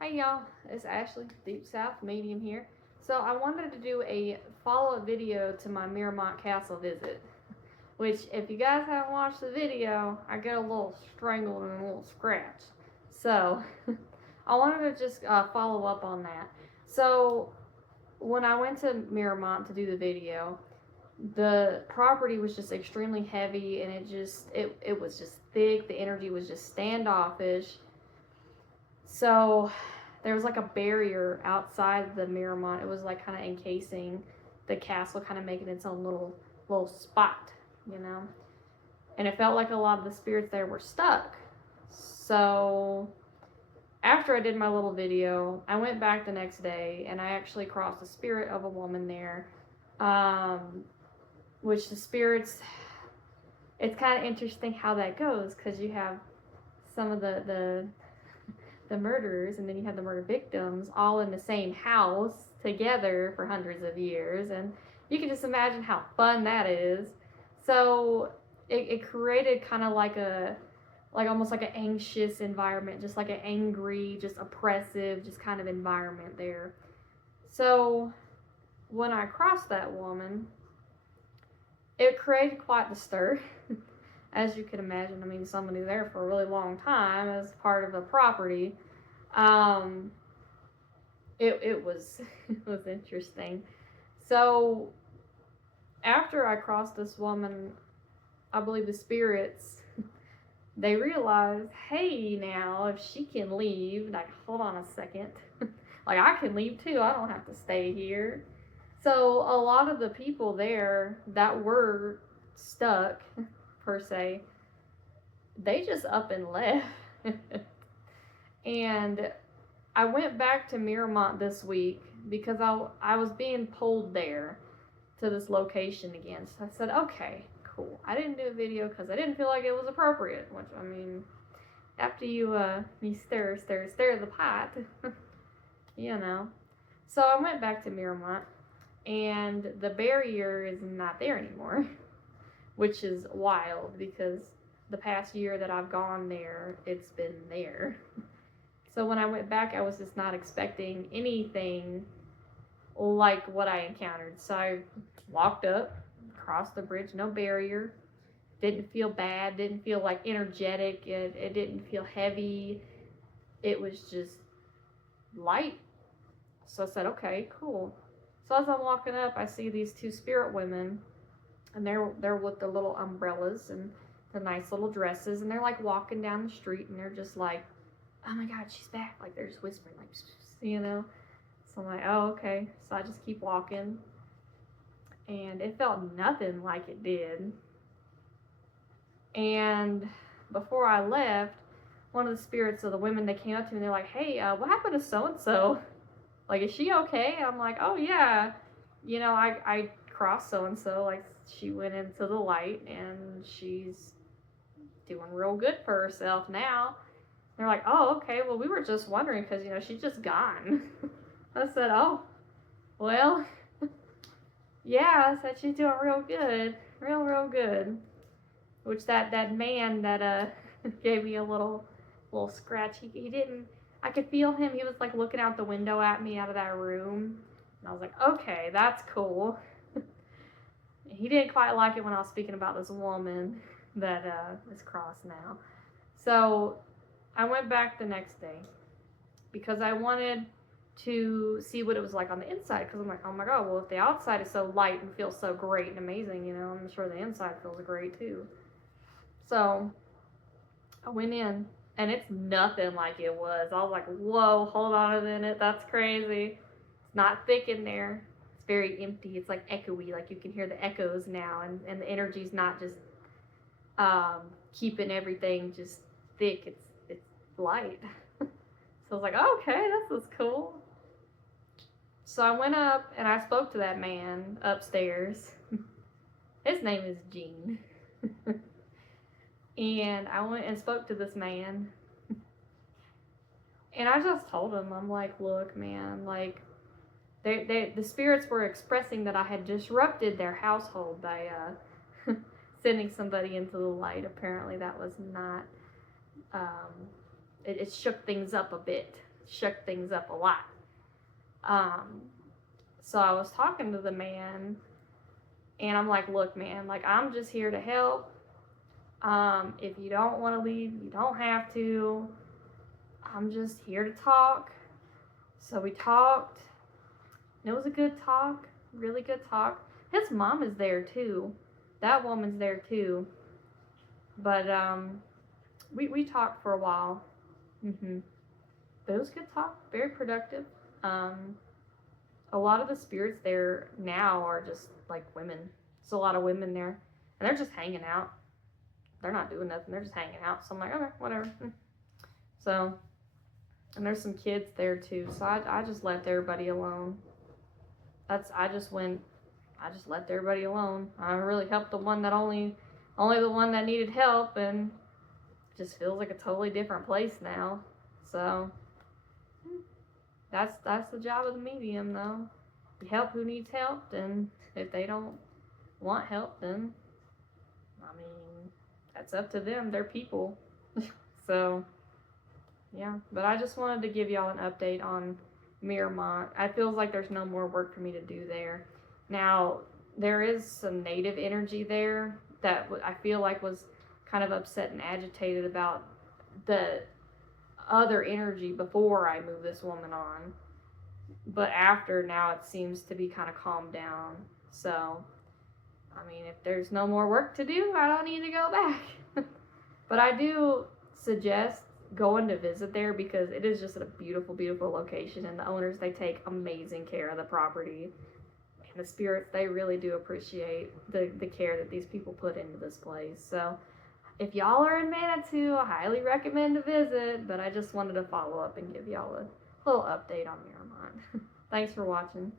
Hey y'all, it's Ashley, Deep South Medium here. So I wanted to do a follow-up video to my Miramont Castle visit, which if you guys haven't watched the video, I get a little strangled and a little scratched. So I wanted to just follow up on that. So when I went to Miramont to do the video, the property was just extremely heavy and it was just thick. The energy was just standoffish. So there was like a barrier outside the Miramont. It was like kind of encasing the castle, kind of making its own little spot, you know. And it felt like a lot of the spirits there were stuck. So after I did my little video, I went back the next day and I actually crossed the spirit of a woman there, which the spirits. It's kind of interesting how that goes because you have some of the murderers and then you have the murder victims all in the same house together for hundreds of years, and you can just imagine how fun that is. So it created kind of like almost like an anxious environment, just like an angry, just oppressive, just kind of environment there. So when I crossed that woman, it created quite the stir. As you can imagine, I mean, somebody there for a really long time as part of a property. Um, it was it was interesting. So after I crossed this woman, I believe the spirits they realized, hey, now if she can leave, like hold on a second, like I can leave too. I don't have to stay here. So a lot of the people there that were stuck per se, they just up and left. And I went back to Miramont this week because I was being pulled there to this location again. So I said, okay, cool. I didn't do a video because I didn't feel like it was appropriate. Which I mean, after you stir the pot, you know. So I went back to Miramont, and the barrier is not there anymore, which is wild because the past year that I've gone there, it's been there. So when I went back, I was just not expecting anything like what I encountered. So I walked up, crossed the bridge, no barrier. Didn't feel bad, didn't feel like energetic, it didn't feel heavy. It was just light. So I said, okay, cool. So as I'm walking up, I see these two spirit women, and they're with the little umbrellas and the nice little dresses, and they're like walking down the street, and they're just like, oh my god, she's back. Like they're just whispering, like, you know. So I'm like, oh, okay. So I just keep walking, and it felt nothing like it did. And before I left, one of the spirits of the women, they came up to me and they're like, hey, what happened to so and so? Like, is she okay? I'm like, oh yeah. You know, I crossed so and so. Like, she went into the light and she's doing real good for herself now. They're like, oh, okay, well, we were just wondering because, you know, she's just gone. I said, oh, well, yeah, I said she's doing real good. Real good. Which that man that gave me a little scratch, he didn't, I could feel him, he was like looking out the window at me out of that room. And I was like, okay, that's cool. He didn't quite like it when I was speaking about this woman that is crossed now. So I went back the next day because I wanted to see what it was like on the inside, because I'm like, oh my god, well, if the outside is so light and feels so great and amazing, you know, I'm sure the inside feels great too. So I went in, and it's nothing like it was. I was like, whoa, hold on a minute, that's crazy. It's not thick in there. It's very empty. It's like echoey, like you can hear the echoes now, and the energy's not just keeping everything just thick. It's light. So I was like, oh, okay, this is cool. So I went up and I spoke to that man upstairs. His name is Gene. And I went and spoke to this man. And I just told him, I'm like, look, man, like, the spirits were expressing that I had disrupted their household by sending somebody into the light. Apparently that was not, it shook things up a bit. shook things up a lot. So I was talking to the man, and I'm like, look, man, like, I'm just here to help. If you don't want to leave, you don't have to. I'm just here to talk. So we talked. It was a good talk, really good talk. His mom is there too. That woman's there too. But we talked for a while. But it was a good talk, very productive. A lot of the spirits there now are just like women. There's a lot of women there, and they're just hanging out. They're not doing nothing. They're just hanging out. So I'm like, okay, whatever. So, and there's some kids there too. So I just left everybody alone. I just left everybody alone. I really helped the one that only the one that needed help, and it just feels like a totally different place now. So that's the job of the medium, though. You help who needs help, and if they don't want help, then I mean, that's up to them. They're people. So yeah, but I just wanted to give y'all an update on Miramont. I feels like there's no more work for me to do there. Now, there is some native energy there that I feel like was kind of upset and agitated about the other energy before I moved this woman on. But after, now it seems to be kind of calmed down. So, I mean, if there's no more work to do, I don't need to go back. But I do suggest going to visit there, because it is just a beautiful, beautiful location, and the owners, they take amazing care of the property, and the spirits, they really do appreciate the care that these people put into this place. So if y'all are in Manitou, I highly recommend a visit, but I just wanted to follow up and give y'all a little update on Miramont. Thanks for watching.